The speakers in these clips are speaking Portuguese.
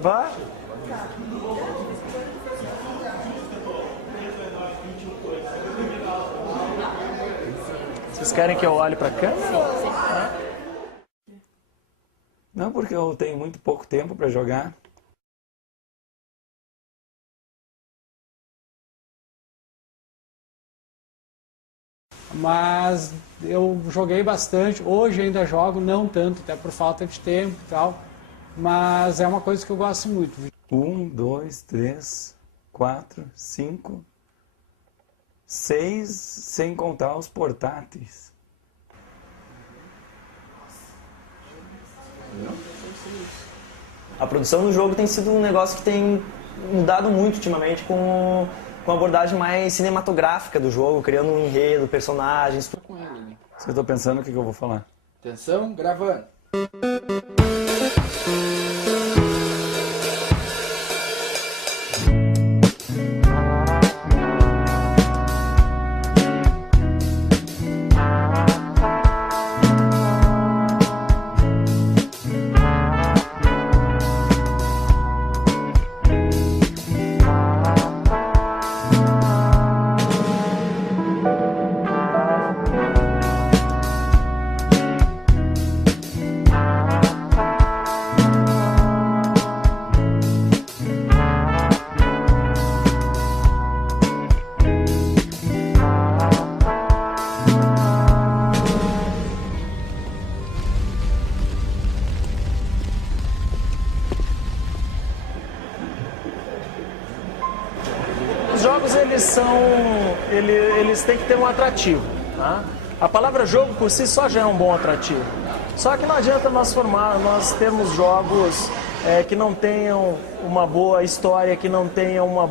Vá. Vocês querem que eu olhe para a câmera? Não, porque eu tenho muito pouco tempo para jogar. Mas eu joguei bastante, hoje ainda jogo, não tanto, até por falta de tempo e tal, mas é uma coisa que eu gosto muito. 1, 2, 3, 4, 5, 6, sem contar os portáteis. A produção do jogo tem sido um negócio que tem mudado muito ultimamente com a abordagem mais cinematográfica do jogo, criando um enredo, personagens. Se eu estou pensando o que eu vou falar. Atenção, gravando. Os jogos, eles têm que ter um atrativo, tá? A palavra jogo por si só já é um bom atrativo. Só que não adianta nós termos jogos que não tenham uma boa história, que não tenham um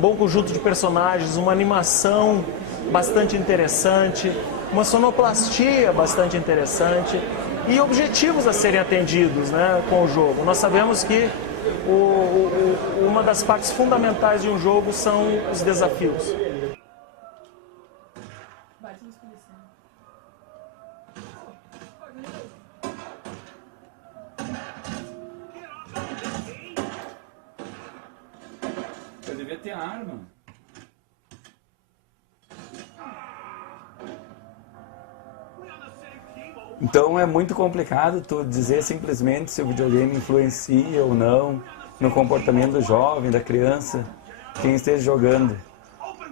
bom conjunto de personagens, uma animação bastante interessante, uma sonoplastia bastante interessante e objetivos a serem atendidos, né, com o jogo. Nós sabemos que uma das partes fundamentais de um jogo são os desafios. Eu devia ter arma. Então é muito complicado tu dizer simplesmente se o videogame influencia ou não no comportamento do jovem, da criança, quem esteja jogando.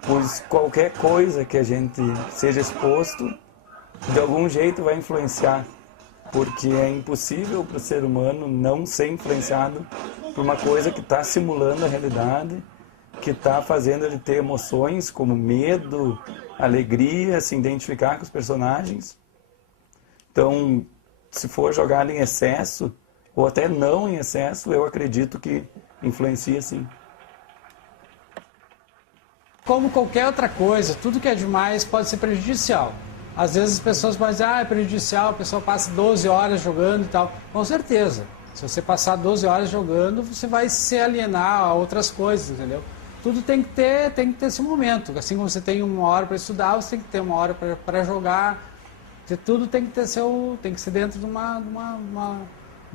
Pois qualquer coisa que a gente seja exposto, de algum jeito vai influenciar. Porque é impossível para o ser humano não ser influenciado por uma coisa que está simulando a realidade, que está fazendo ele ter emoções como medo, alegria, se identificar com os personagens. Então, se for jogado em excesso, ou até não em excesso, eu acredito que influencia sim. Como qualquer outra coisa, tudo que é demais pode ser prejudicial. Às vezes as pessoas podem dizer, é prejudicial, a pessoa passa 12 horas jogando e tal. Com certeza, se você passar 12 horas jogando, você vai se alienar a outras coisas, entendeu? Tudo tem que ter esse momento. Assim como você tem uma hora para estudar, você tem que ter uma hora para jogar. Tudo tem que ser dentro de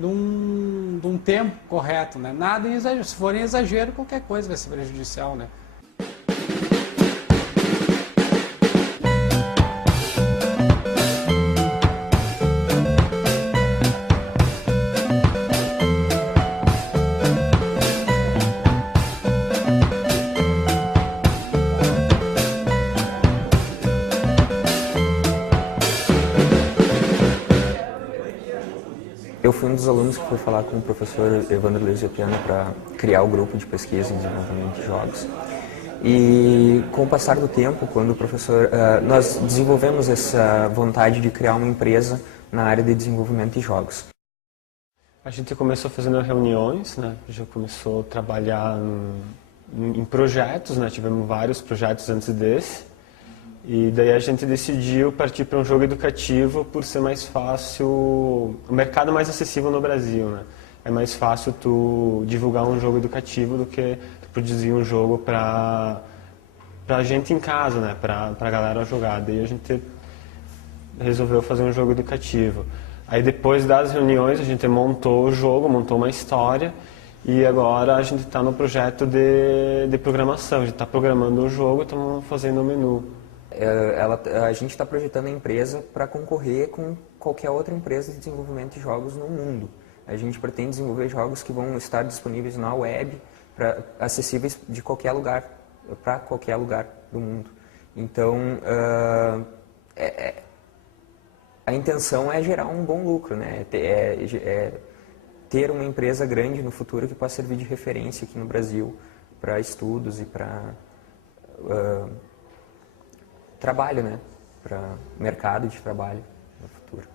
um tempo correto, né? Nada em exagero. Se for em exagero, qualquer coisa vai ser prejudicial, né? Eu fui um dos alunos que foi falar com o professor Evandro Lesiopiano para criar o grupo de pesquisa e desenvolvimento de jogos. E com o passar do tempo, quando o professor, nós desenvolvemos essa vontade de criar uma empresa na área de desenvolvimento de jogos. A gente começou fazendo reuniões, né? Já começou a trabalhar em projetos, né? Tivemos vários projetos antes desse. E daí a gente decidiu partir para um jogo educativo por ser mais fácil, o mercado mais acessível no Brasil, né? É mais fácil tu divulgar um jogo educativo do que tu produzir um jogo para gente em casa, né? Para a galera jogar. Daí a gente resolveu fazer um jogo educativo. Aí depois das reuniões a gente montou o jogo, montou uma história e agora a gente está no projeto de programação. A gente está programando o jogo e estamos fazendo o menu. A gente está projetando a empresa para concorrer com qualquer outra empresa de desenvolvimento de jogos no mundo. A gente pretende desenvolver jogos que vão estar disponíveis na web, acessíveis de qualquer lugar, para qualquer lugar do mundo. Então, a intenção é gerar um bom lucro, né? Ter uma empresa grande no futuro que possa servir de referência aqui no Brasil para estudos e para trabalho, né? Para mercado de trabalho no futuro.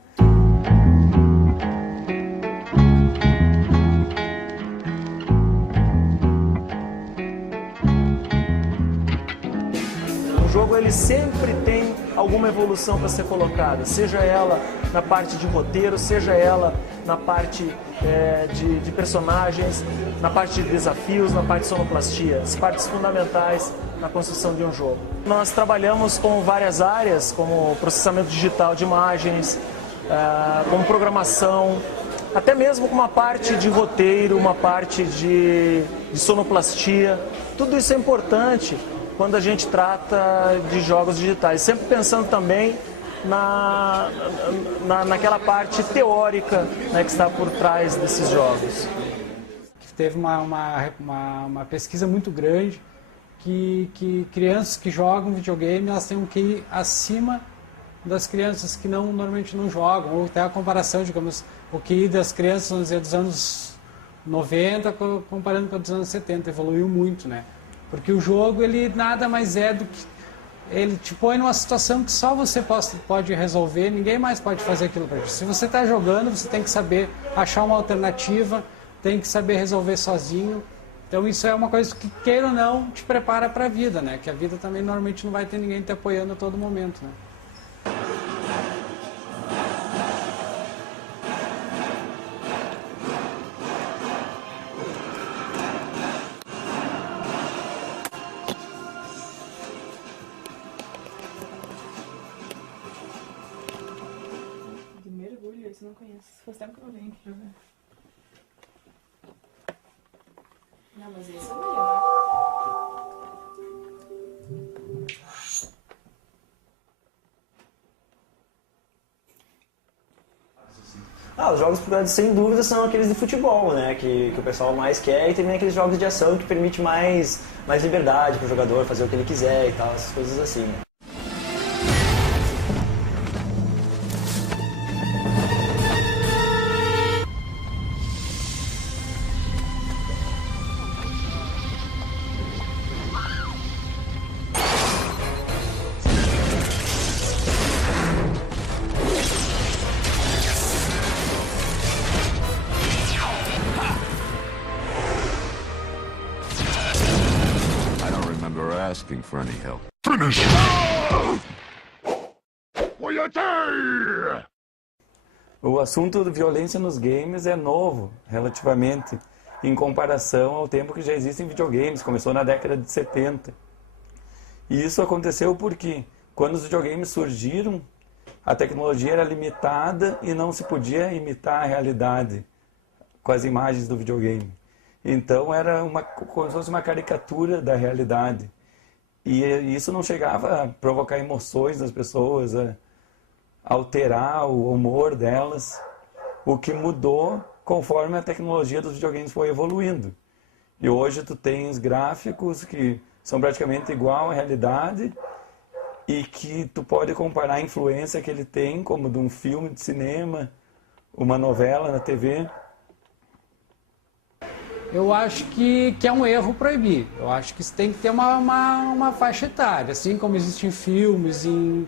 O jogo ele sempre tem alguma evolução para ser colocada, seja ela na parte de roteiro, seja ela na parte de personagens, na parte de desafios, na parte de sonoplastia, as partes fundamentais na construção de um jogo. Nós trabalhamos com várias áreas, como processamento digital de imagens, como programação, até mesmo com uma parte de roteiro, uma parte de sonoplastia. Tudo isso é importante quando a gente trata de jogos digitais, sempre pensando também naquela parte teórica, né, que está por trás desses jogos. Teve uma pesquisa muito grande que crianças que jogam videogame, elas têm um QI acima das crianças que normalmente não jogam, ou até a comparação, digamos, o QI das crianças, vamos dizer, dos anos 90 comparando com os anos 70, evoluiu muito, né? Porque o jogo, ele nada mais é do que... Ele te põe numa situação que só você pode resolver, ninguém mais pode fazer aquilo para ti. Se você está jogando, você tem que saber achar uma alternativa, tem que saber resolver sozinho. Então isso é uma coisa que, queira ou não, te prepara para a vida, né? Que a vida também normalmente não vai ter ninguém te apoiando a todo momento, né? Isso eu não conheço. Faz tempo que eu não venho aqui pra ver. Não, mas esse é melhor. Os jogos plurais, sem dúvida, são aqueles de futebol, né? Que o pessoal mais quer, e também aqueles jogos de ação que permite mais liberdade para o jogador fazer o que ele quiser e tal, essas coisas assim, né? Asking for any help. Finish! O assunto de violência nos games é novo, relativamente, em comparação ao tempo que já existem videogames. Começou na década de 70. E isso aconteceu porque, quando os videogames surgiram, a tecnologia era limitada e não se podia imitar a realidade com as imagens do videogame. Então era como se fosse uma caricatura da realidade. E isso não chegava a provocar emoções nas pessoas, a alterar o humor delas. O que mudou conforme a tecnologia dos videogames foi evoluindo. E hoje tu tens gráficos que são praticamente igual à realidade e que tu pode comparar a influência que ele tem, como de um filme de cinema, uma novela na TV. Eu acho que é um erro proibir. Eu acho que isso tem que ter uma faixa etária. Assim como existem filmes em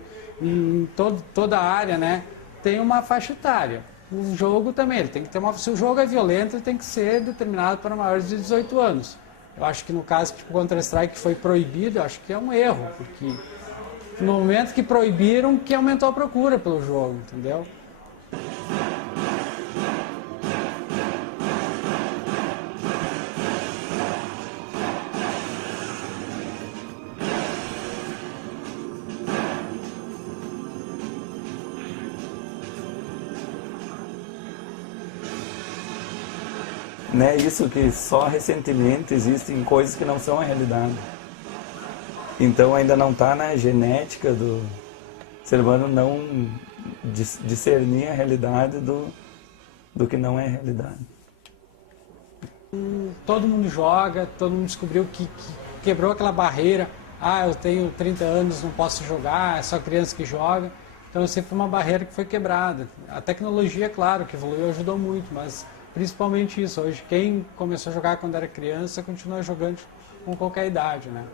toda a área, né? Tem uma faixa etária. O jogo também, ele tem que ter se o jogo é violento, ele tem que ser determinado para maiores de 18 anos. Eu acho que no caso tipo Counter-Strike que foi proibido, eu acho que é um erro, porque no momento que proibiram, que aumentou a procura pelo jogo, entendeu? né, isso que só recentemente existem coisas que não são a realidade. Então ainda não está na genética do ser humano não discernir a realidade do que não é realidade. Todo mundo joga, todo mundo descobriu que quebrou aquela barreira. Ah, eu tenho 30 anos, não posso jogar, é só criança que joga. Então sempre foi uma barreira que foi quebrada. A tecnologia, claro, que evoluiu, ajudou muito, mas principalmente isso. Hoje quem começou a jogar quando era criança continua jogando com qualquer idade, né?